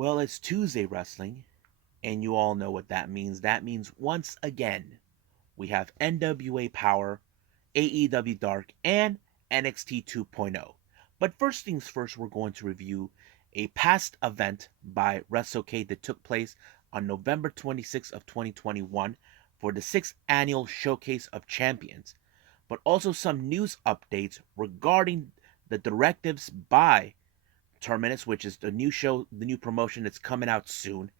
Well, it's Tuesday Wrestling, and you all know what that means. That means once again, we have NWA Powerrr, AEW Dark, and NXT 2.0. But first things first, we're going to review a past event by WrestleCade that took place on November 26th of 2021 for the 6th annual Showcase of Champions, but also some news updates regarding the directives by Terminus, which is the new show, the new promotion that's coming out soon.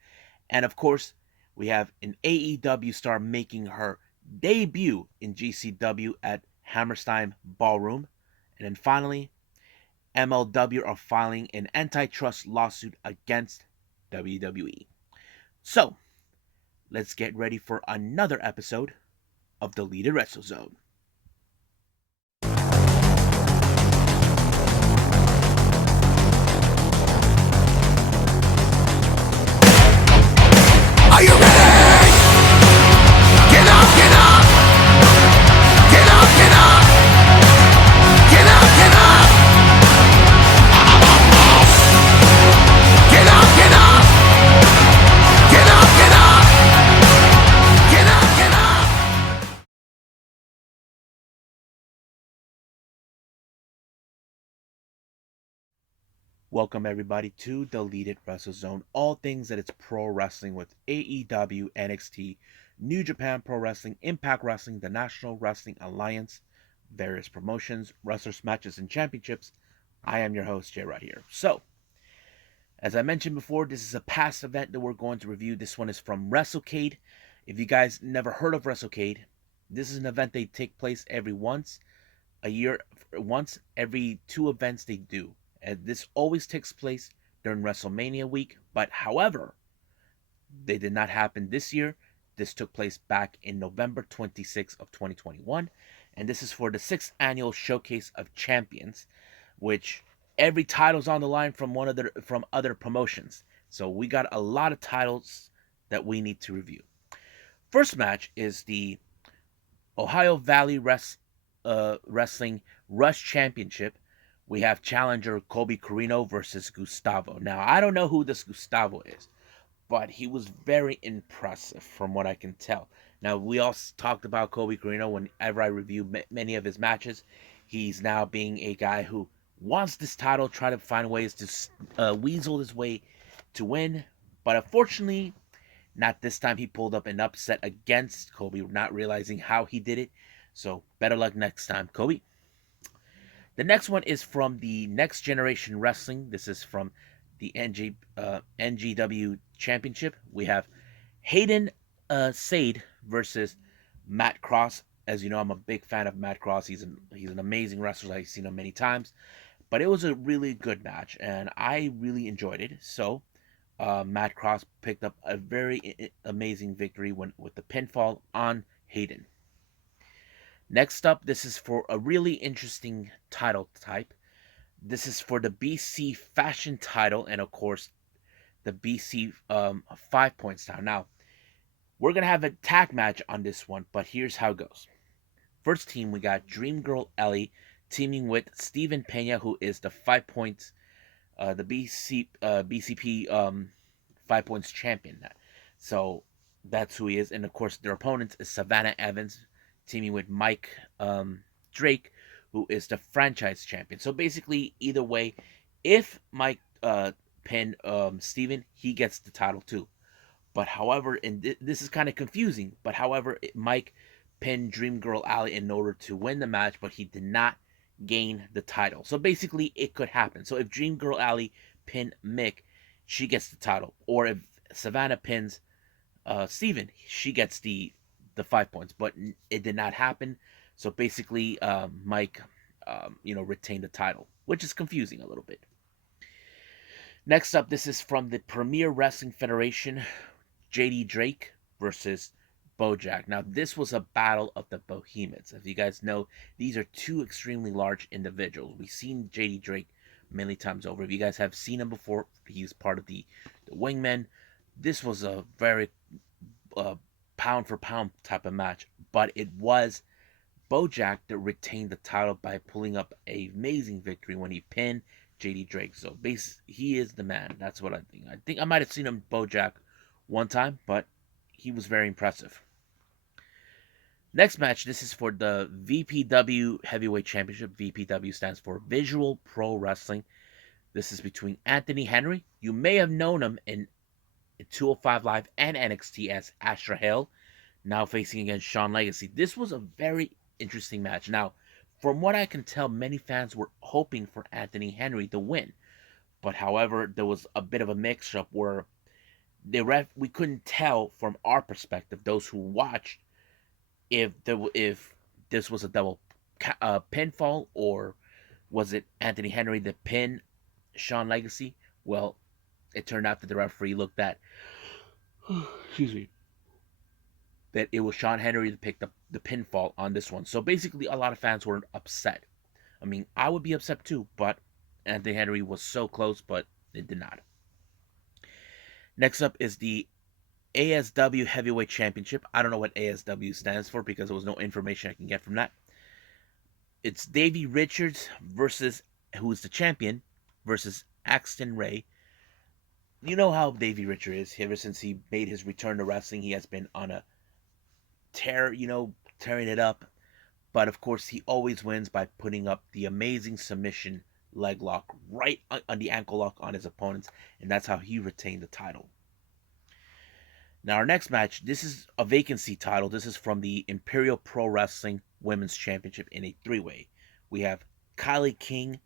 And of course, we have an AEW star making her debut in GCW at Hammerstein Ballroom. And then finally, MLW are filing an antitrust lawsuit against WWE. So, let's get ready for another episode of Deleted WrestleZone. Are you ready? Get up, get up! Get up, get up! Get up, get up! Get up, get up! Get up, get up! Get up, get up! Welcome everybody to Deleted WrestleZone, all things that it's pro wrestling with AEW, NXT, New Japan Pro Wrestling, Impact Wrestling, the National Wrestling Alliance, various promotions, wrestlers, matches, and championships. I am your host, Jay, right here. So, as I mentioned before, this is a past event that we're going to review. This one is from WrestleCade. If you guys never heard of WrestleCade, this is an event they take place every once a year, once every two events they do. And this always takes place during WrestleMania week, but however, they did not happen this year. This took place back in November 26th of 2021, and this is for the 6th annual Showcase of Champions, which every title's on the line from other promotions. So we got a lot of titles that we need to review. First match is the Ohio Valley Wrestling Rush Championship. We have challenger Colby Corino versus Gustavo. Now, I don't know who this Gustavo is, but he was very impressive from what I can tell. Now, we all talked about Colby Corino whenever I review many of his matches. He's now being a guy who wants this title, try to find ways to weasel his way to win. But unfortunately, not this time. He pulled up an upset against Colby, not realizing how he did it. So, better luck next time, Colby. The next one is from the Next Generation Wrestling. This is from the NGW Championship. We have Hayden Sade versus Matt Cross. As you know, I'm a big fan of Matt Cross. He's an amazing wrestler. I've seen him many times. But it was a really good match, and I really enjoyed it. So, Matt Cross picked up a very amazing victory with the pinfall on Hayden. Next up, this is for a really interesting title type. This is for the BC Fashion title, and of course, the BC 5 points down. Now, we're going to have a tag match on this one, but here's how it goes. First team, we got Dream Girl Ellie teaming with Steven Pena, who is the 5 points, the BCP 5 points champion. So, that's who he is. And of course, their opponent is Savannah Evans, teaming with Mike Drake, who is the franchise champion. So basically, either way, if Mike pin Steven, he gets the title too. But however, and this is kind of confusing, but however, Mike pinned Dream Girl Alley in order to win the match, but he did not gain the title. So basically, it could happen. So if Dream Girl Alley pinned Mick, she gets the title. Or if Savannah pins Steven, she gets the 5 points, but it did not happen. So basically, Mike, retained the title, which is confusing a little bit. Next up, this is from the Premier Wrestling Federation, JD Drake versus Bojack. Now, this was a battle of the behemoths. As you guys know, these are two extremely large individuals. We've seen JD Drake many times over. If you guys have seen him before, he's part of the Wingmen. This was a very pound for pound type of match, but it was Bojack that retained the title by pulling up an amazing victory when he pinned JD Drake. So he is the man. That's what I think. I think I might have seen him BoJack one time, but he was very impressive. Next match, this is for the VPW Heavyweight Championship. VPW stands for Visual Pro Wrestling. This is between Anthony Henry. You may have known him in 205 Live and NXT as Asher Hale, now facing against Sean Legacy. This was a very interesting match. Now, from what I can tell, many fans were hoping for Anthony Henry to win. But however, there was a bit of a mix-up where we couldn't tell from our perspective, those who watched, if this was a double pinfall, or was it Anthony Henry that pinned Sean Legacy? Well, it turned out that the referee looked at excuse me, that it was Sean Henry that picked up the pinfall on this one. So basically, a lot of fans were upset. I mean, I would be upset too, but Anthony Henry was so close, but it did not. Next up is the ASW Heavyweight Championship. I don't know what ASW stands for because there was no information I can get from that. It's Davey Richards versus, who is the champion, versus Axton Ray. You know how Davey Richards is. Ever since he made his return to wrestling, he has been on a tear, tearing it up. But of course, he always wins by putting up the amazing submission leg lock right on the ankle lock on his opponents, and that's how he retained the title. Now, our next match, this is a vacancy title. This is from the Imperial Pro Wrestling Women's Championship in a three-way. We have Kylie King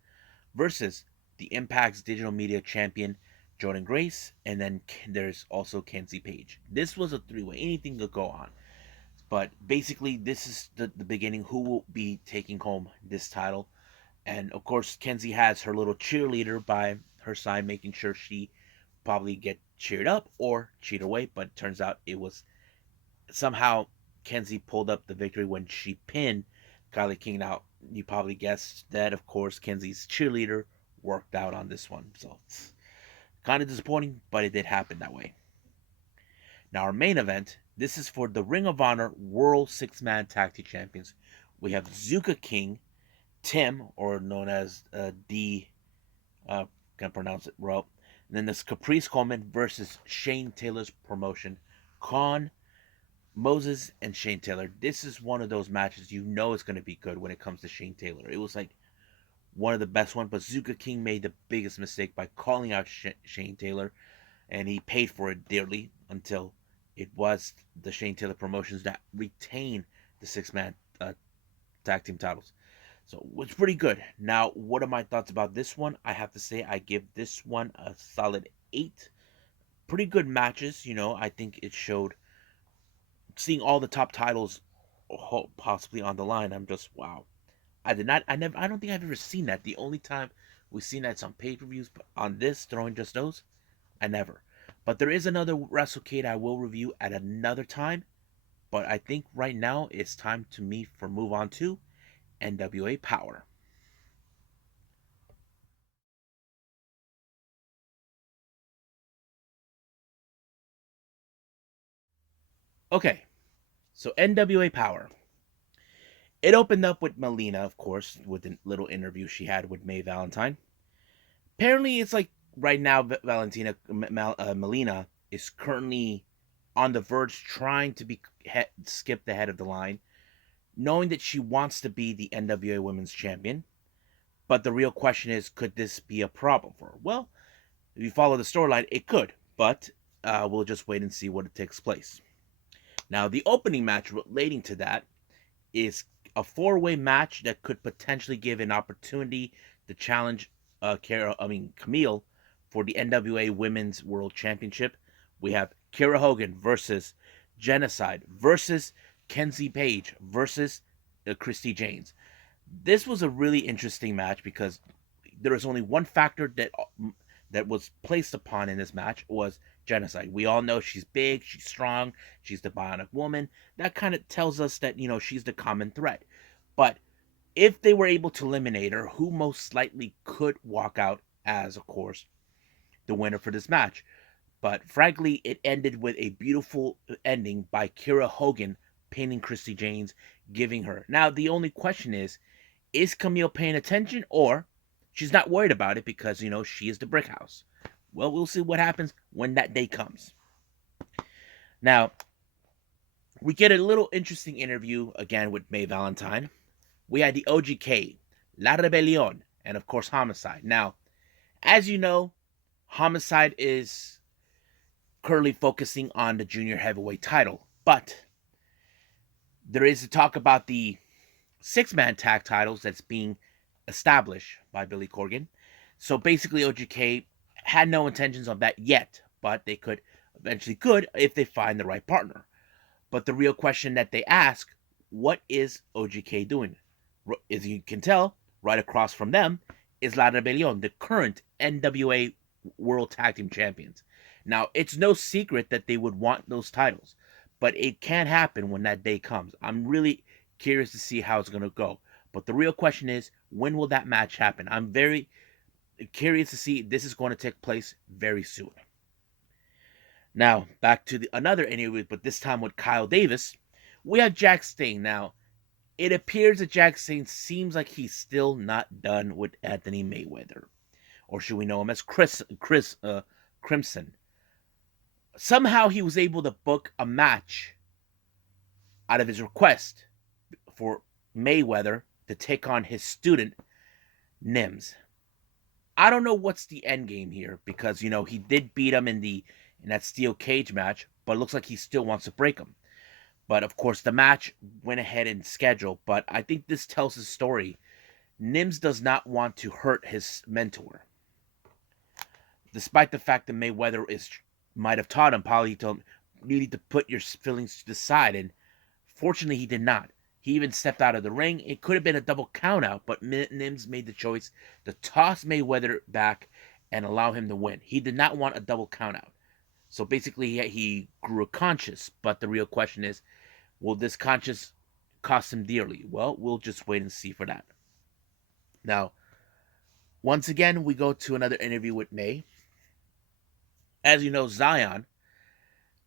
versus the Impact's digital media champion, Jordan Grace, and then there's also Kenzie Page. This was a three-way. Anything could go on. But basically, this is the beginning. Who will be taking home this title? And of course, Kenzie has her little cheerleader by her side, making sure she probably get cheered up or cheered away. But it turns out it was somehow Kenzie pulled up the victory when she pinned Kylie King. Now, you probably guessed that, of course, Kenzie's cheerleader worked out on this one. So it's kind of disappointing, but it did happen that way. Now, our main event, this is for the Ring of Honor World Six-Man Tag Team Champions. We have Zuka King, Tim, or known as D, can't pronounce it well. And then there's Caprice Coleman versus Shane Taylor's promotion, Con, Moses, and Shane Taylor. This is one of those matches you know it's going to be good when it comes to Shane Taylor. It was like one of the best ones, but Zuka King made the biggest mistake by calling out Shane Taylor, and he paid for it dearly until it was the Shane Taylor Promotions that retained the six-man tag team titles. So it's pretty good. Now, what are my thoughts about this one? I have to say I give this one a solid 8. Pretty good matches, I think it showed, seeing all the top titles possibly on the line. I'm just, wow. I don't think I've ever seen that. The only time we've seen that's on pay-per-views, but on this, throwing just those, I never. But there is another WrestleCade I will review at another time. But I think right now it's time to move on to NWA Powerrr. Okay, so NWA Powerrr. It opened up with Melina, of course, with a little interview she had with May Valentine. Apparently, it's like right now, Melina is currently on the verge trying to skip the head of the line, knowing that she wants to be the NWA Women's Champion. But the real question is, could this be a problem for her? Well, if you follow the storyline, it could, but we'll just wait and see what takes place. Now, the opening match relating to that is a four-way match that could potentially give an opportunity to challenge Camille for the NWA Women's World Championship. We have Kiera Hogan versus Genocide versus Kenzie Page versus Christy James. This was a really interesting match because there was only one factor that was placed upon in this match was Genocide. We all know she's big, she's strong, she's the Bionic Woman. That kind of tells us that, she's the common thread. But if they were able to eliminate her, who most likely could walk out as, of course, the winner for this match? But frankly, it ended with a beautiful ending by Kiera Hogan pinning Christy James, giving her. Now, the only question is Camille paying attention, or she's not worried about it because, she is the brick house. Well, we'll see what happens when that day comes. Now, we get a little interesting interview again with May Valentine. We had the OGK, La Rebellion, and of course Homicide. Now, as you know, Homicide is currently focusing on the junior heavyweight title, but there is a talk about the six-man tag titles that's being established by Billy Corgan. So basically, OGK had no intentions of that yet, but they could if they find the right partner. But the real question that they ask, what is OGK doing? As you can tell, right across from them is La Rebellion, the current NWA World Tag Team Champions. Now, it's no secret that they would want those titles, but it can happen when that day comes. I'm really curious to see how it's going to go. But the real question is, when will that match happen? I'm very curious to see. This is going to take place very soon. Now, back to another interview, but this time with Kyle Davis. We have Jack Stain. Now, it appears that Jack Stain seems like he's still not done with Anthony Mayweather. Or should we know him as Chris Crimson. Somehow he was able to book a match out of his request for Mayweather to take on his student, Nims. I don't know what's the end game here because, he did beat him in that steel cage match, but it looks like he still wants to break him. But of course, the match went ahead and scheduled. But I think this tells his story. Nims does not want to hurt his mentor. Despite the fact that Mayweather might have taught him, probably told him, you need to put your feelings to the side. And fortunately, he did not. He even stepped out of the ring. It could have been a double countout, but Nims made the choice to toss Mayweather back and allow him to win. He did not want a double countout. So basically, he grew a conscience. But the real question is, will this conscience cost him dearly? Well, we'll just wait and see for that. Now, once again, we go to another interview with May. As you know, Zion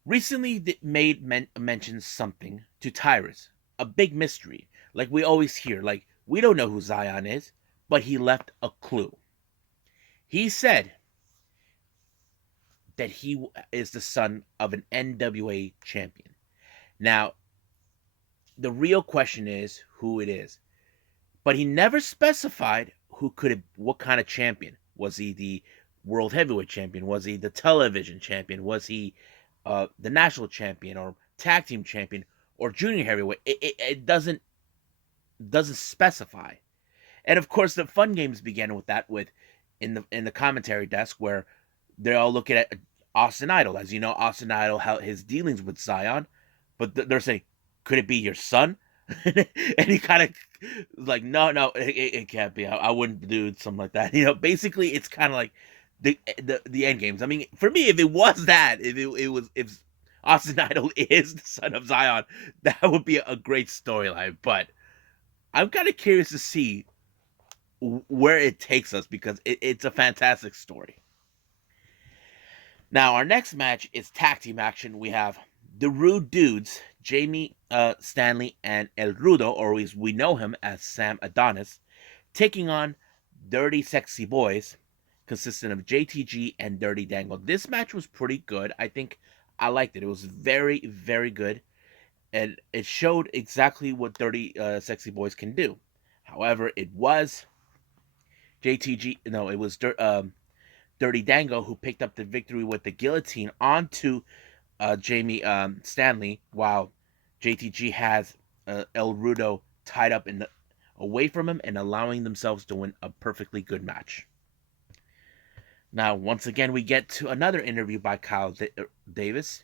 recently mentioned something to Tyrus, a big mystery. Like we always hear, like we don't know who Zion is, but he left a clue. He said that he is the son of an NWA champion. Now, the real question is who it is. But he never specified what kind of champion. Was he the world heavyweight champion? Was he the television champion? Was he the national champion or tag team champion or junior heavyweight? It doesn't specify. And of course, the fun games began with that, in the commentary desk where they're all looking at Austin Idol. As you know, Austin Idol, how his dealings with Zion, but they're saying, could it be your son? And he kind of like, no, it can't be. I wouldn't do something like that. Basically, it's kind of like the end games. I mean, for me, if it was that, if Austin Idol is the son of Zion, that would be a great storyline. But I'm kind of curious to see where it takes us because it's a fantastic story. Now, our next match is tag team action. We have the Rude Dudes, Jamie Stanley and El Rudo, or as we know him as Sam Adonis, taking on Dirty Sexy Boys, consisting of JTG and Dirty Dangle. This match was pretty good. I think I liked it. It was very, very good, and it showed exactly what Dirty Sexy Boys can do. However, it was Dirty Dango who picked up the victory with the guillotine onto Jamie Stanley, while JTG has El Rudo tied up away from him and allowing themselves to win a perfectly good match. Now, once again, we get to another interview by Kyle Davis.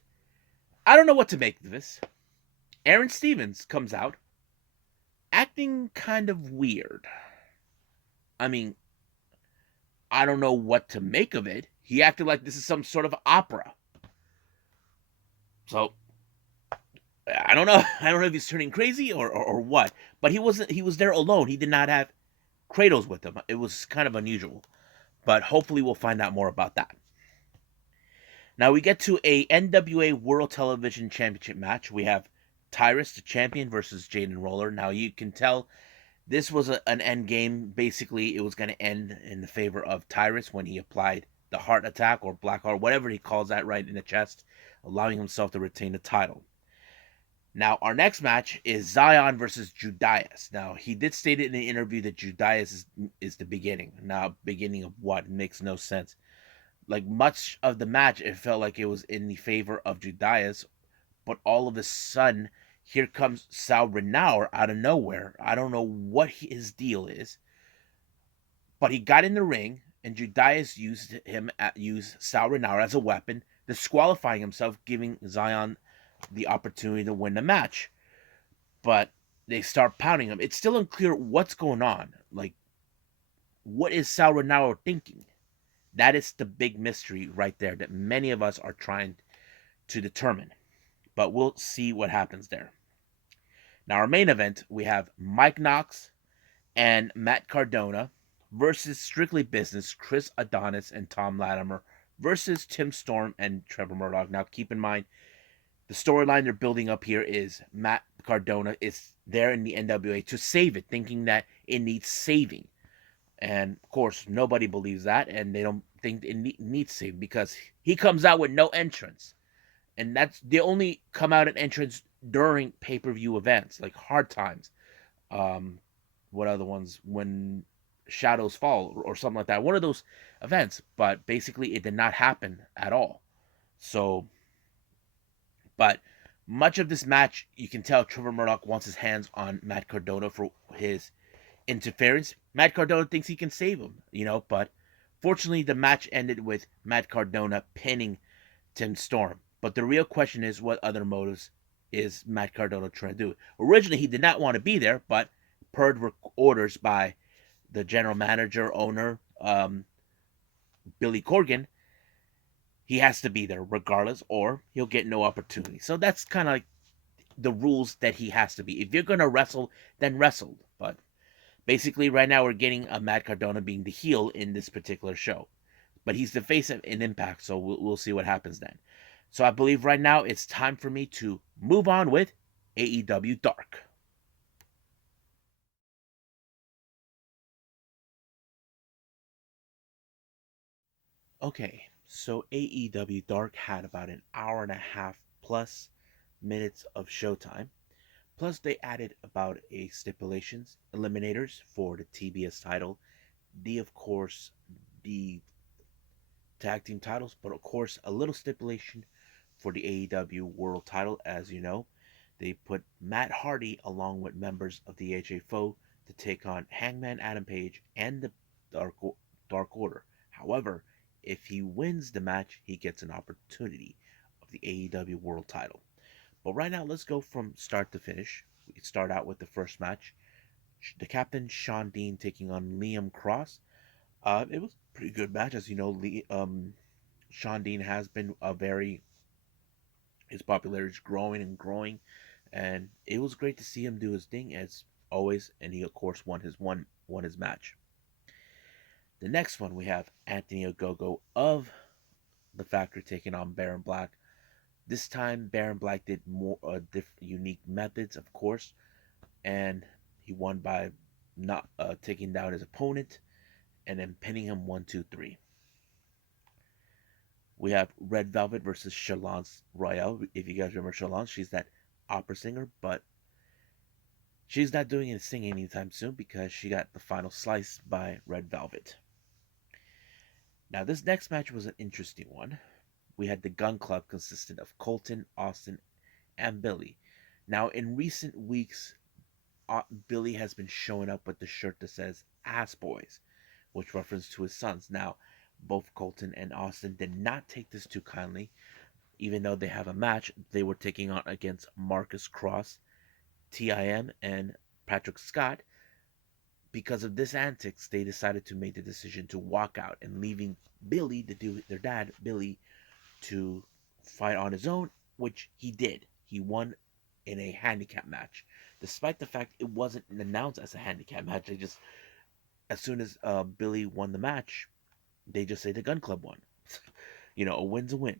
I don't know what to make of this. Aaron Stevens comes out acting kind of weird. I mean, I don't know what to make of it. He acted like this is some sort of opera. So, I don't know. I don't know if he's turning crazy or what. But he was there alone. He did not have Kratos with him. It was kind of unusual. But hopefully we'll find out more about that. Now we get to a NWA World Television Championship match. We have Tyrus, the champion, versus Jaden Roller. Now you can tell This was an end game. Basically, it was going to end in the favor of Tyrus when he applied the heart attack or black heart, whatever he calls that, right in the chest, allowing himself to retain the title. Now, our next match is Zion versus Judas. Now, he did state it in the interview that Judas is the beginning. Now, beginning of what? It makes no sense. Like, much of the match, it felt like it was in the favor of Judas, but all of a sudden, here comes Sal Rinaur out of nowhere. I don't know what his deal is, but he got in the ring, and Judas used Sal Rinaur as a weapon, disqualifying himself, giving Zion the opportunity to win the match. But they start pounding him. It's still unclear what's going on. Like, what is Sal Rinaur thinking? That is the big mystery right there that many of us are trying to determine. But we'll see what happens there. Now, our main event, we have Mike Knox and Matt Cardona versus Strictly Business, Chris Adonis and Tom Latimer versus Tim Storm and Trevor Murdoch. Now, keep in mind, the storyline they're building up here is Matt Cardona is there in the NWA to save it, thinking that it needs saving. And of course, nobody believes that, and they don't think it needs saving because he comes out with no entrance. And that's they only come out at entrance during pay-per-view events like Hard Times. Um, what other ones? When Shadows Fall or something like that. One of those events, but basically it did not happen at all. So, but much of this match, you can tell Trevor Murdoch wants his hands on Matt Cardona for his interference. Matt Cardona thinks he can save him, but fortunately the match ended with Matt Cardona pinning Tim Storm. But the real question is, what other motives is Matt Cardona trying to do? Originally, he did not want to be there, but per orders by the general manager, owner, Billy Corgan, he has to be there regardless, or he'll get no opportunity. So that's kind of like the rules that he has to be. If you're going to wrestle, then wrestle. But basically, right now, we're getting a Matt Cardona being the heel in this particular show. But he's the face of an Impact, so we'll see what happens then. So I believe right now it's time for me to move on with AEW Dark. Okay, so AEW Dark had about an hour and a half plus minutes of showtime. Plus, they added about a stipulations, eliminators for the TBS title, of course, the tag team titles, but of course, a little stipulation for the AEW World title. As you know, they put Matt Hardy along with members of the HFO to take on Hangman Adam Page and the Dark, Dark Order. However, if he wins the match, he gets an opportunity of the AEW World title. But right now, let's go from start to finish. We can start out with the first match. The Captain Sean Dean taking on Liam Cross. It was a pretty good match, as you know. Sean Dean has been his popularity is growing and growing, and it was great to see him do his thing as always. And he of course won his match. The next one we have Anthony Ogogo of the Factory taking on Baron Black. This time Baron Black did more unique methods, of course, and he won by not taking down his opponent and then pinning him 1, 2, 3. We have Red Velvet versus Chalance Royale. If you guys remember Chalance, she's that opera singer, but she's not doing any singing anytime soon because she got the final slice by Red Velvet. Now, this next match was an interesting one. We had the Gun Club consisting of Colton, Austin, and Billy. Now, in recent weeks, Billy has been showing up with the shirt that says Ass Boys, which reference to his sons. Now, both Colton and Austin did not take this too kindly. Even though they have a match, they were taking on against Marcus Cross, TIM, and Patrick Scott. Because of this antics, they decided to make the decision to walk out and leaving Billy, their dad, Billy, to fight on his own, which he did. He won in a handicap match, despite the fact it wasn't announced as a handicap match. They just, as soon as Billy won the match, they just say the Gun Club won. A win's a win.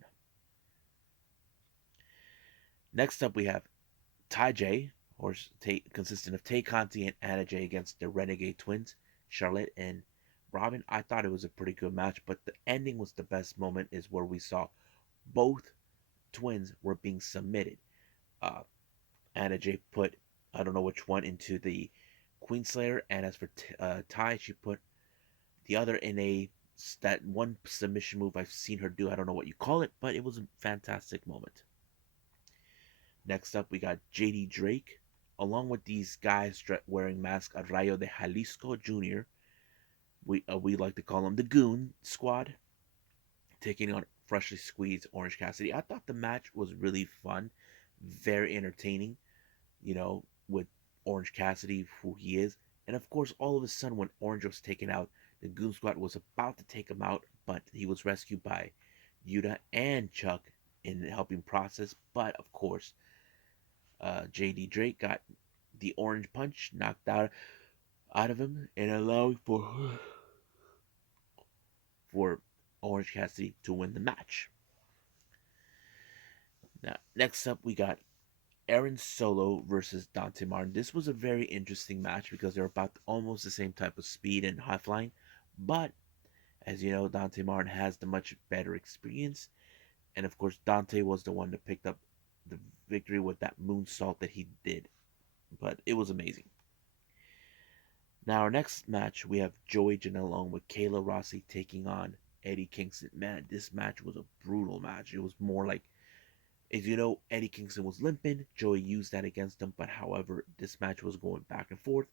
Next up, we have Ty J or consisting of Tay Conti and Anna Jay against the Renegade Twins, Charlotte and Robin. I thought it was a pretty good match, but the ending was the best moment. Is where we saw both twins were being submitted. Uh, Anna Jay put, I don't know which one, into the Queen Slayer, and as for Ty, she put the other in a that one submission move I've seen her do. I don't know what you call it, but it was a fantastic moment. Next up, we got JD Drake, along with these guys wearing masks, Rayo de Jalisco Jr. We like to call him the Goon Squad, taking on freshly squeezed Orange Cassidy. I thought the match was really fun, very entertaining. With Orange Cassidy, who he is, and of course, all of a sudden, when Orange was taken out, the Goon Squad was about to take him out, but he was rescued by Yuta and Chuck in the helping process. But of course, JD Drake got the orange punch knocked out of him and allowing for Orange Cassidy to win the match. Now, next up, we got Aaron Solo versus Dante Martin. This was a very interesting match because they're about almost the same type of speed and high flying, but as you know, Dante Martin has the much better experience, and of course, Dante was the one that picked up the victory with that moonsault that he did. But it was amazing. Now, our next match, we have Joey Janela along with Kayla Rossi taking on Eddie Kingston. Man, this match was a brutal match. It was more like, as you know, Eddie Kingston was limping. Joey used that against him, but however, this match was going back and forth.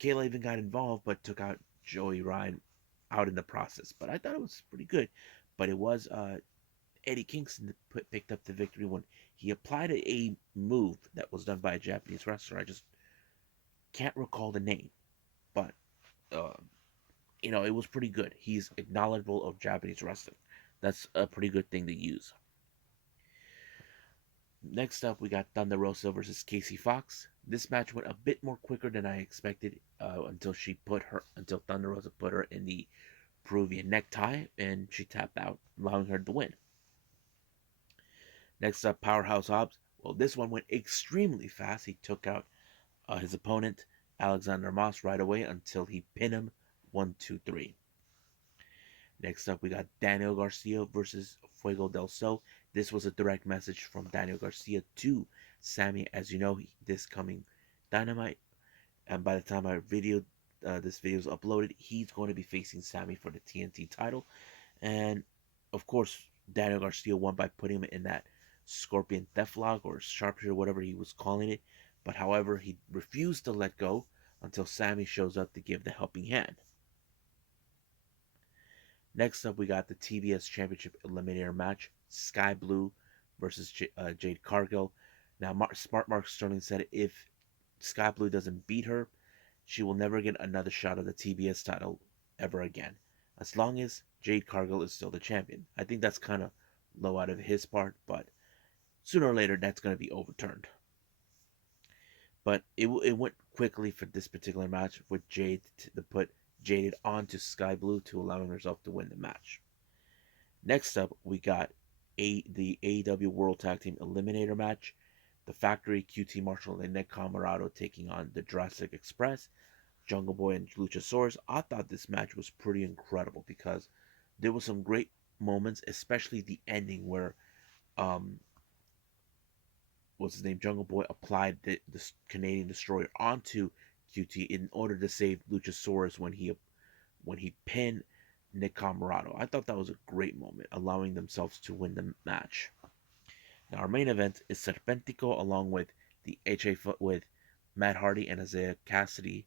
Kayla even got involved, but took out Joey Ryan out in the process. But I thought it was pretty good. But it was Eddie Kingston that picked up the victory when he applied a move that was done by a Japanese wrestler. I just can't recall the name, but uh, it was pretty good. He's acknowledgeable of Japanese wrestling. That's a pretty good thing to use. Next up, we got Thunder Rosa versus Casey Fox. This match went a bit more quicker than I expected until Thunder Rosa put her in the Peruvian necktie and she tapped out, allowing her to win. Next up, Powerhouse Hobbs. Well, this one went extremely fast. He took out his opponent, Alexander Moss, right away until he pinned him 1, 2, 3. Next up, we got Daniel Garcia versus Fuego del Sol. This was a direct message from Daniel Garcia to Sammy. As you know, this coming Dynamite, and by the time this video is uploaded, he's going to be facing Sammy for the TNT title. And of course, Daniel Garcia won by putting him in that Scorpion Deathlock or Sharpshooter, whatever he was calling it. But however, he refused to let go until Sammy shows up to give the helping hand. Next up, we got the TBS Championship Eliminator match: Sky Blue versus Jade Cargill. Now, Smart Mark Sterling said if Sky Blue doesn't beat her, she will never get another shot at the TBS title ever again, as long as Jade Cargill is still the champion. I think that's kind of low out of his part, but sooner or later that's going to be overturned. But it went quickly for this particular match with Jade to put Jaded onto Sky Blue to allowing herself to win the match. Next up, we got the AEW World Tag Team Eliminator match. The Factory, QT Marshall, and Nick Camarado taking on the Jurassic Express, Jungle Boy, and Luchasaurus. I thought this match was pretty incredible because there was some great moments, especially the ending where um, what's his name, Jungle Boy applied the Canadian Destroyer onto QT in order to save Luchasaurus when he pinned Nick Camarado. I thought that was a great moment, allowing themselves to win the match. Now our main event is Serpentico along with the HA with Matt Hardy and Isaiah Cassidy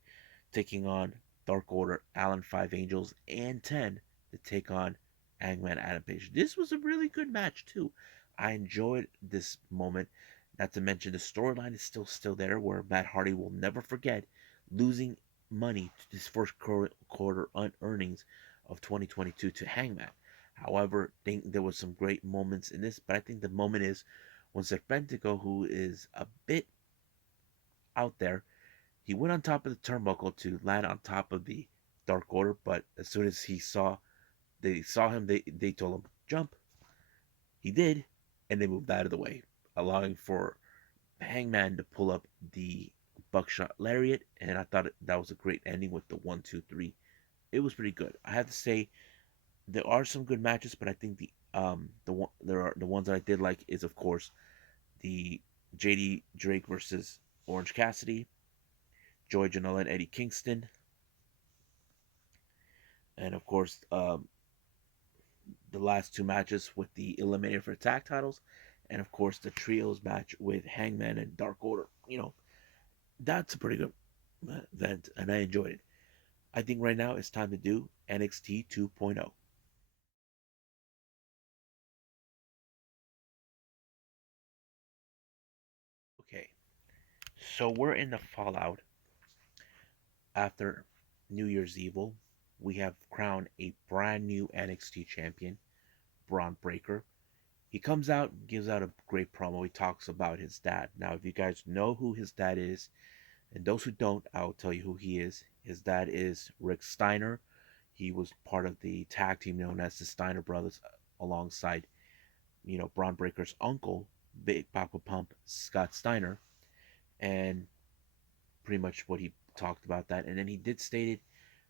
taking on Dark Order, Allen Five Angels, and 10 to take on Hangman Adam Page. This was a really good match too. I enjoyed this moment. Not to mention the storyline is still there, where Matt Hardy will never forget losing money to his first quarter earnings of 2022 to Hangman. However, I think there was some great moments in this, but I think the moment is when Serpentico, who is a bit out there, he went on top of the turnbuckle to land on top of the Dark Order, but as soon as they saw him, they told him jump. He did, and they moved out of the way, allowing for Hangman to pull up the buckshot lariat, and I thought that was a great ending with the 1, 2, 3. It was pretty good. I have to say there are some good matches, but I think the ones that I did like is of course the JD Drake versus Orange Cassidy, Joey Janela and Eddie Kingston, and of course the last two matches with the Eliminator for tag titles, and of course the trios match with Hangman and Dark Order. That's a pretty good event, and I enjoyed it. I think right now it's time to do NXT 2.0. Okay, so we're in the fallout after New Year's Evil. We have crowned a brand new NXT champion, Braun Breaker. He comes out, gives out a great promo. He talks about his dad. Now, if you guys know who his dad is, and those who don't, I'll tell you who he is. His dad is Rick Steiner. He was part of the tag team known as the Steiner Brothers, alongside, Braun Breaker's uncle, Big Papa Pump, Scott Steiner, and pretty much what he talked about that. And then he did stated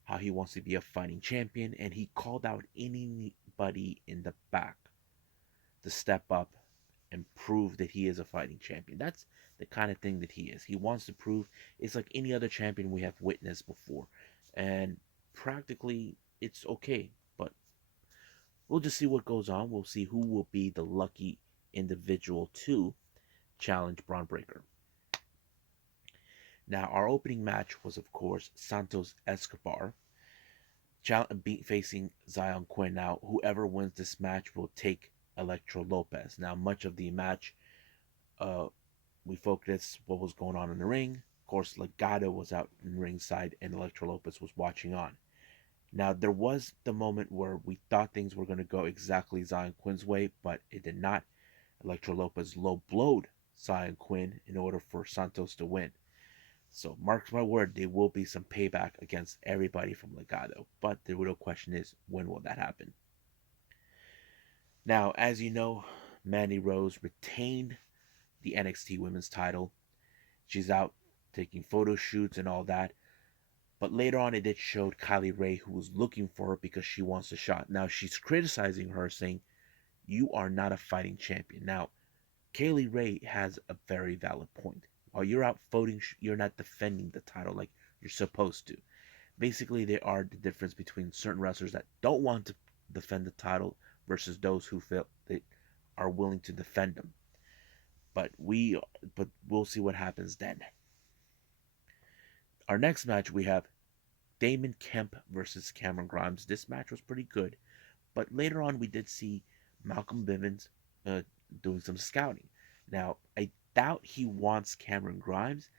how he wants to be a fighting champion, and he called out anybody in the back to step up and prove that he is a fighting champion. That's the kind of thing that he is. He wants to prove it's like any other champion we have witnessed before. And practically it's okay, but we'll just see what goes on. We'll see who will be the lucky individual to challenge Braun Breaker. Now, our opening match was, of course, Santos Escobar facing Zion Quinn. Now, whoever wins this match will take Electro Lopez. Now, much of the match, uh, we focused what was going on in the ring. Of course, Legado was out in ringside, and Electro Lopez was watching on. Now, there was the moment where we thought things were going to go exactly Zion Quinn's way, but it did not. Electro Lopez low blowed Zion Quinn in order for Santos to win. So, mark my word, there will be some payback against everybody from Legado. But the real question is, when will that happen? Now, as you know, Mandy Rose retained the NXT Women's title. She's out taking photo shoots and all that. But later on, it did show Kylie Ray, who was looking for her because she wants a shot. Now, she's criticizing her, saying, "You are not a fighting champion." Now, Kaylee Ray has a very valid point. While you're out voting, you're not defending the title like you're supposed to. Basically, there are the difference between certain wrestlers that don't want to defend the title versus those who feel they are willing to defend them. But we'll see what happens then. Our next match, we have Damon Kemp versus Cameron Grimes. This match was pretty good, but later on we did see Malcolm Bivens doing some scouting. Now, I doubt he wants Cameron Grimes.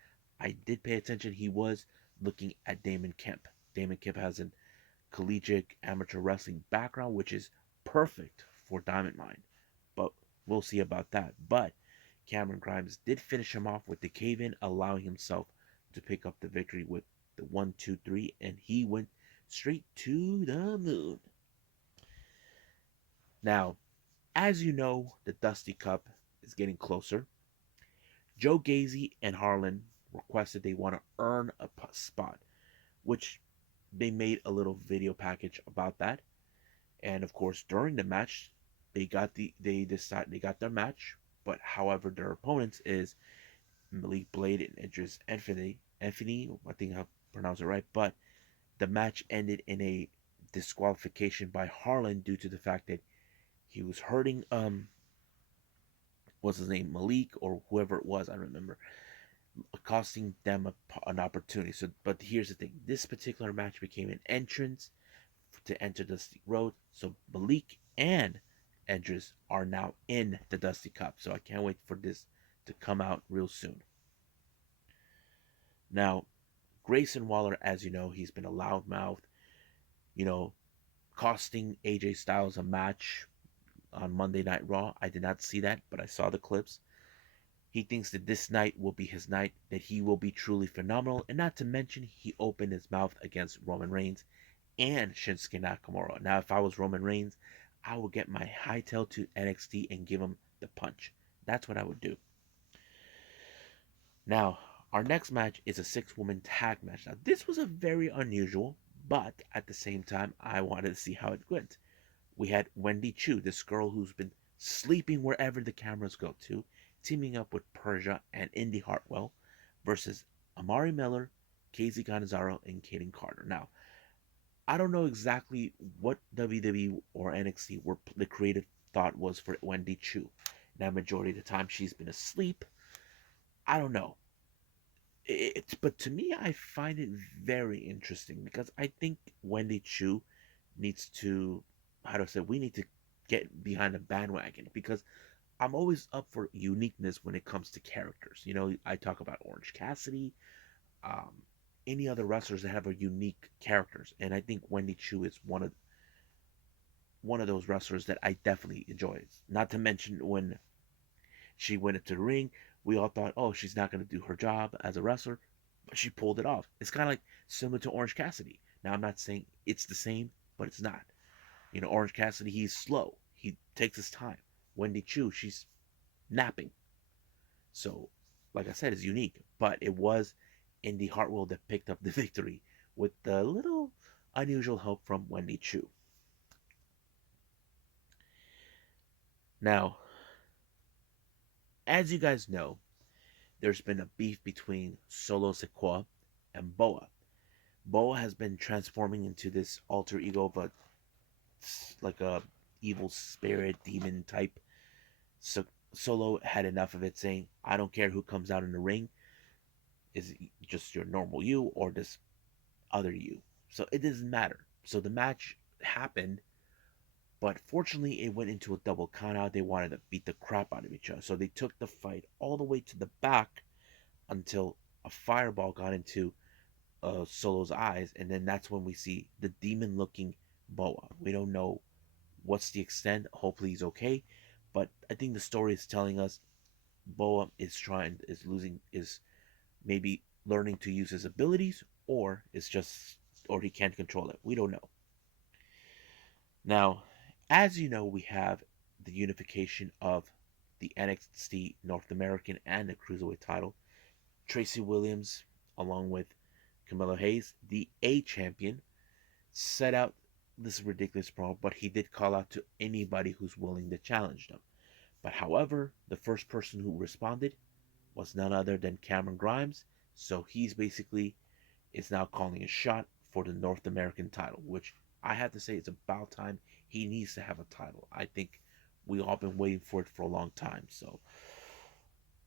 I did pay attention. He was looking at Damon Kemp. Damon Kemp has a collegiate amateur wrestling background, which is perfect for Diamond Mine. But we'll see about that. But Cameron Grimes did finish him off with the cave in, allowing himself to pick up the victory with the 1, 2, 3, and he went straight to the moon. Now, as you know, the Dusty Cup is getting closer. Joe Gacy and Harlan requested they want to earn a spot, which they made a little video package about that. And of course, during the match, they got their match. But however, their opponents is Malik Blade and Idris Anthony. Anthony, I think I pronounced it right. But the match ended in a disqualification by Harlan due to the fact that he was hurting what's his name, Malik or whoever it was, I don't remember, costing them an opportunity. So, but here's the thing: this particular match became an entrance to enter the Dusty Road. So Malik and Edris are now in the Dusty Cup. So I can't wait for this to come out real soon. Now, Grayson Waller, as you know, he's been a loudmouth, you know, costing AJ Styles a match on Monday Night Raw. I did not see that, but I saw the clips. He thinks that this night will be his night, that he will be truly phenomenal, and not to mention, he opened his mouth against Roman Reigns and Shinsuke Nakamura. Now, if I was Roman Reigns, I would get my hightail to NXT and give him the punch. That's what I would do. Now, Our next match is a 6-woman tag match. Now, this was a very unusual, but at the same time, I wanted to see how it went. We had Wendy Chu, this girl who's been sleeping wherever the cameras go to, teaming up with Persia and Indy Hartwell versus Amari Miller, Casey Canizaro, and Kaden Carter. Now, I don't know exactly what WWE or NXT were the creative thought was for Wendy Chu. Now, majority of the time she's been asleep. I don't know. But to me, I find it very interesting because I think Wendy Chu needs to, how do I say, we need to get behind the bandwagon because I'm always up for uniqueness when it comes to characters. You know, I talk about Orange Cassidy, um, any other wrestlers that have a unique characters, and I think Wendy Chu is one of those wrestlers that I definitely enjoy. Not to mention when she went into the ring, we all thought, oh, she's not going to do her job as a wrestler, but she pulled it off. It's kind of like similar to Orange Cassidy. Now, I'm not saying it's the same, but it's not. You know, Orange Cassidy, he's slow. He takes his time. Wendy Chu, she's napping. So, like I said, it's unique. But it was Indy Hartwell that picked up the victory with the little unusual help from Wendy Chu. Now, as you guys know, there's been a beef between Solo Sikoa and Boa. Boa has been transforming into this alter ego of like a evil spirit demon type. So Solo had enough of it, saying, "I don't care who comes out in the ring. Is it just your normal you or this other you?" So it doesn't matter. So the match happened, but fortunately it went into a double countout. They wanted to beat the crap out of each other, so they took the fight all the way to the back until a fireball got into Solo's eyes, and then that's when we see the demon-looking Boa. We don't know what's the extent. Hopefully he's okay, but I think the story is telling us Boa is maybe learning to use his abilities, or he can't control it. We don't know. Now, as you know, we have the unification of the NXT North American and the Cruiserweight title. Tracy Williams, along with Camilo Hayes, the A champion, set out this ridiculous promo, but he did call out to anybody who's willing to challenge them. But however, the first person who responded was none other than Cameron Grimes, so he's basically is now calling a shot for the North American title, which I have to say it's about time he needs to have a title. I think we all been waiting for it for a long time. So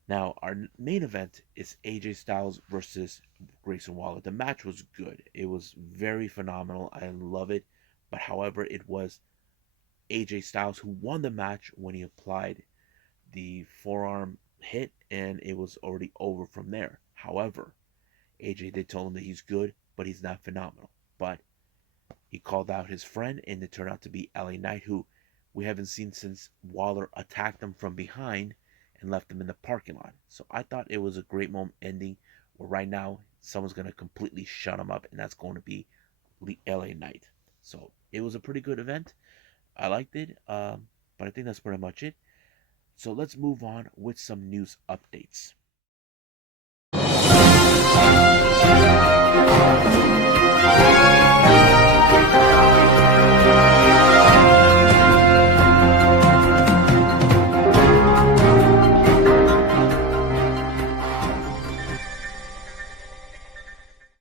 now our main event is AJ Styles versus Grayson Waller. The match was good. It was very phenomenal. I love it. But however, it was AJ Styles who won the match when he applied the forearm hit, and it was already over from there. However, AJ did tell him that he's good, but he's not phenomenal. But he called out his friend, and it turned out to be LA Knight, who we haven't seen since Waller attacked him from behind and left him in the parking lot. So I thought it was a great moment ending where right now someone's going to completely shut him up, and that's going to be LA Knight. So it was a pretty good event. I liked it, but I think that's pretty much it. So let's move on with some news updates.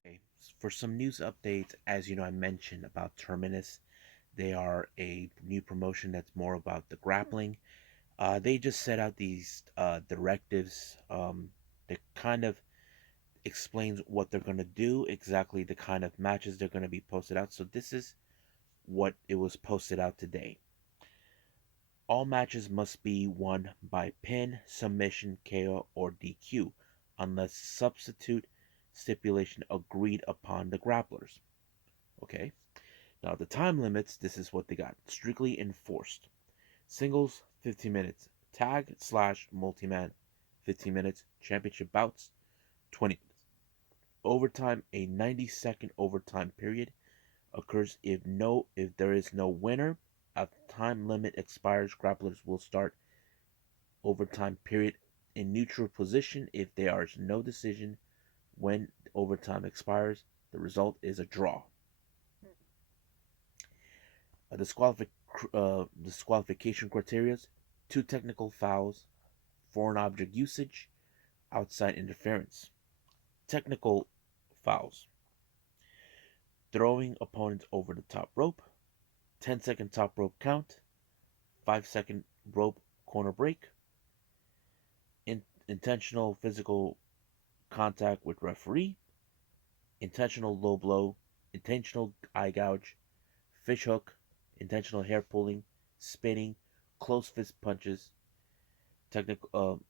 Okay, for some news updates, as you know, I mentioned about Terminus. They are a new promotion that's more about the grappling. They just set out these directives that kind of explains what they're going to do, exactly the kind of matches they're going to be posted out. So this is what it was posted out today. All matches must be won by pin, submission, KO, or DQ, unless substitute stipulation agreed upon the grapplers. Okay. Now the time limits, this is what they got. Strictly enforced. Singles, 15 minutes. Tag / multi-man, 15 minutes. Championship bouts, 20 minutes. Overtime, a 90-second overtime period occurs if there is no winner. A time limit expires. Grapplers will start overtime period in neutral position if there is no decision When overtime expires, the result is a draw. Disqualification criteria: two technical fouls, foreign object usage, outside interference. Technical fouls: throwing opponents over the top rope, 10-second top rope count, 5-second rope corner break, intentional physical contact with referee, intentional low blow, intentional eye gouge, fish hook, intentional hair pulling, spinning, close fist punches, technical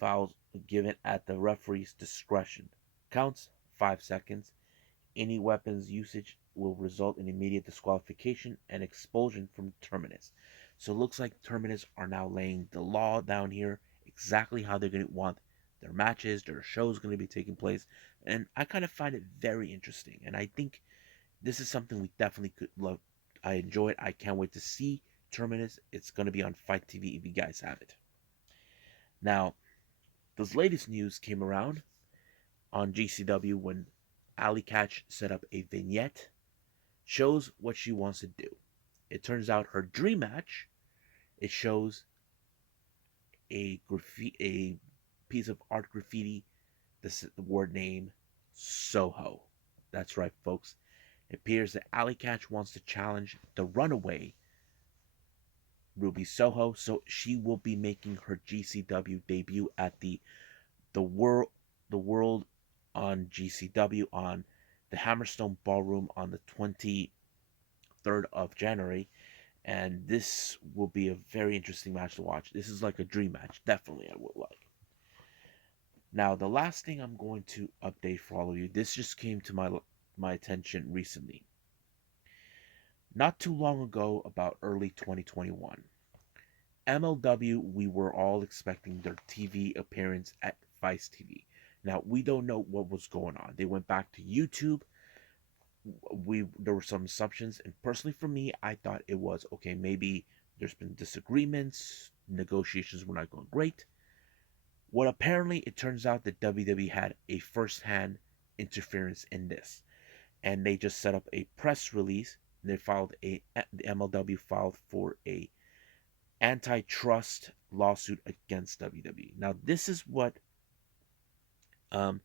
fouls given at the referee's discretion. Counts 5 seconds. Any weapons usage will result in immediate disqualification and expulsion from Terminus. So it looks like Terminus are now laying the law down here, exactly how they're going to want their matches, their shows going to be taking place. And I kind of find it very interesting. And I think this is something we definitely could love. I enjoy it. I can't wait to see Terminus. It's going to be on Fight TV if you guys have it. Now, this latest news came around on GCW when Ali Catch set up a vignette, shows what she wants to do. It turns out her dream match, it shows a piece of art graffiti, the word name Soho. That's right, folks. It appears that Ali Catch wants to challenge the runaway Ruby Soho, so she will be making her GCW debut at the world the world on GCW on the Hammerstone Ballroom on the 23rd of January, and this will be a very interesting match to watch. This is like a dream match, definitely I would like. Now, the last thing I'm going to update for all of you, this just came to my attention recently. Not too long ago, about early 2021, MLW, we were all expecting their TV appearance at Vice TV. Now, we don't know what was going on. They went back to YouTube. There were some assumptions, and personally for me, I thought it was okay. Maybe there's been disagreements, negotiations were not going great. Well, apparently, it turns out that WWE had a first-hand interference in this, and they just set up a press release. They filed the MLW filed for a antitrust lawsuit against WWE. Now, this is what um,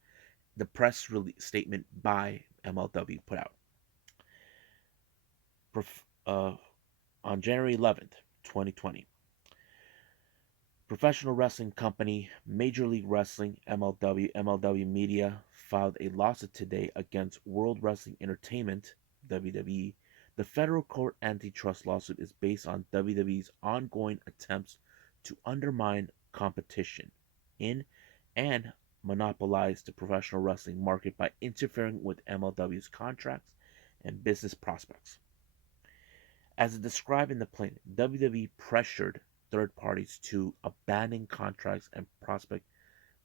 the press release statement by MLW put out. Uh, on January 11th, 2020, professional wrestling company Major League Wrestling MLW Media filed a lawsuit today against World Wrestling Entertainment WWE. The federal court antitrust lawsuit is based on WWE's ongoing attempts to undermine competition in and monopolize the professional wrestling market by interfering with MLW's contracts and business prospects. As described in the plaintiff, WWE pressured third parties to abandon contracts and prospect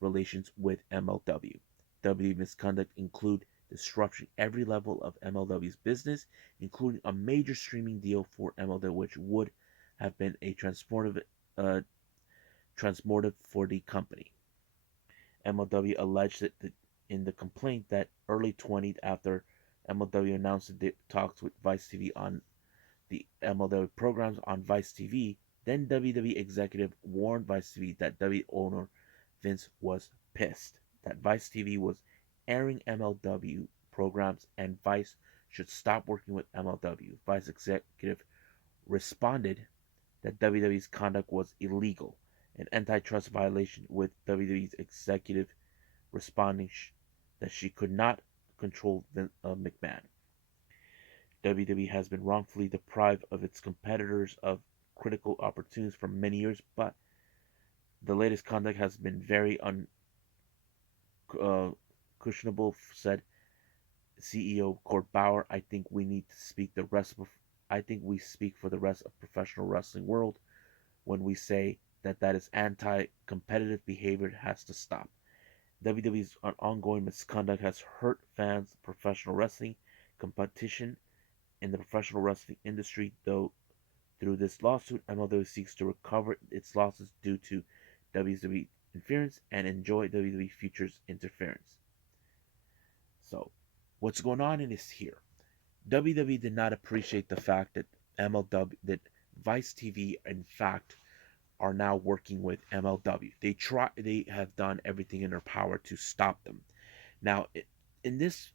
relations with MLW. WWE misconduct include disrupting every level of MLW's business, including a major streaming deal for MLW, which would have been a transformative for the company. MLW alleged that in the complaint that early 20th, after MLW announced the talks with Vice TV on the MLW programs on Vice TV, then WWE executive warned Vice TV that WWE owner Vince was pissed that Vice TV was airing MLW programs and Vice should stop working with MLW. Vice executive responded that WWE's conduct was illegal, an antitrust violation, with WWE's executive responding that she could not control McMahon. WWE has been wrongfully deprived of its competitors of critical opportunities for many years, but the latest conduct has been very uncushionsable, said CEO Court Bauer. I think we speak for the rest of professional wrestling world when we say that is anti-competitive behavior has to stop. WWE's ongoing misconduct has hurt fans of professional wrestling. Competition in the professional wrestling industry, though through this lawsuit, MLW seeks to recover its losses due to WWE interference and enjoy WWE Future's interference. So, what's going on in is here. WWE did not appreciate the fact that that Vice TV, in fact, are now working with MLW. They have done everything in their power to stop them. Now, in this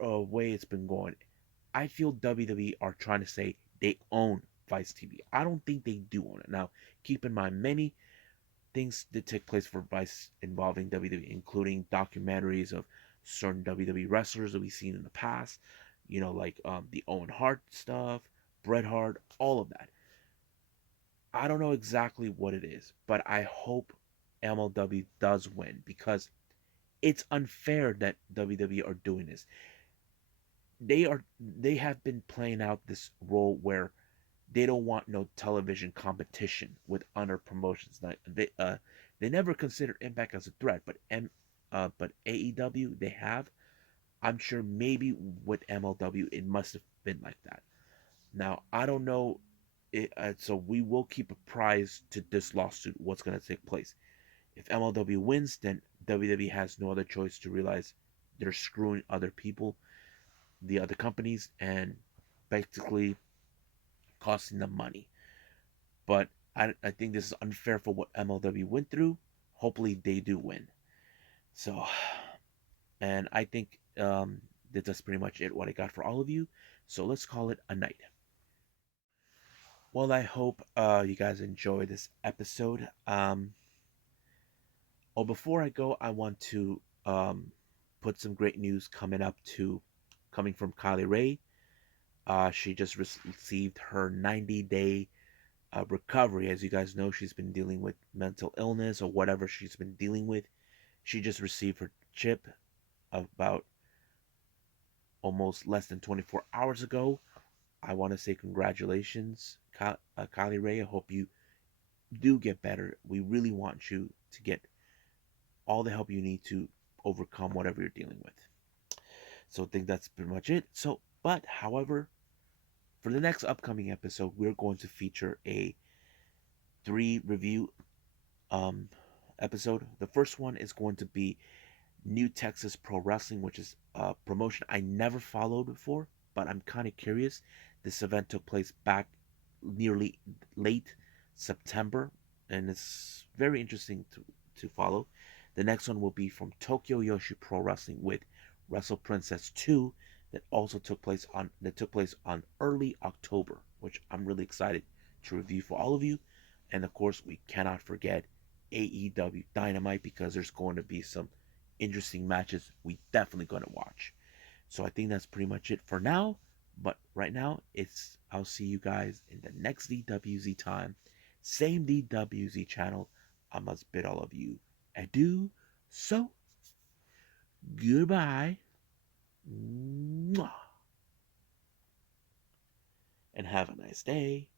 way it's been going, I feel WWE are trying to say they own Vice TV. I don't think they do own it. Now, keep in mind, many things did take place for Vice involving WWE, including documentaries of certain WWE wrestlers that we've seen in the past, like the Owen Hart stuff, Bret Hart, all of that. I don't know exactly what it is, but I hope MLW does win because it's unfair that WWE are doing this. They have been playing out this role where they don't want no television competition with other promotions. They never considered Impact as a threat, but AEW they have. I'm sure maybe with MLW it must have been like that. Now I don't know. So we will keep apprised to this lawsuit what's going to take place. If MLW wins, then WWE has no other choice to realize they're screwing other people, the other companies, and basically costing them money. But I think this is unfair for what MLW went through. Hopefully they do win. So, and I think that's pretty much it what I got for all of you. So let's call it a night. Well, I hope you guys enjoy this episode. Before I go, I want to put some great news coming from Kylie Ray. She just received her 90-day recovery. As you guys know, she's been dealing with mental illness or whatever she's been dealing with. She just received her chip about almost less than 24 hours ago. I want to say congratulations, Kylie Ray. I hope you do get better. We really want you to get all the help you need to overcome whatever you're dealing with. So I think that's pretty much it. However, for the next upcoming episode, we're going to feature a 3 review um, episode. The first one is going to be New Texas Pro Wrestling, which is a promotion I never followed before, but I'm kind of curious. This event took place back nearly late September, and it's very interesting to follow. The next one will be from Tokyo Yoshi Pro Wrestling with Wrestle Princess 2 that took place on early October, which I'm really excited to review for all of you. And of course, we cannot forget AEW Dynamite because there's going to be some interesting matches we definitely going to watch. So I think that's pretty much it for now. But right now, I'll see you guys in the next DWZ time. Same DWZ channel. I must bid all of you adieu. So, goodbye. Mwah. And have a nice day.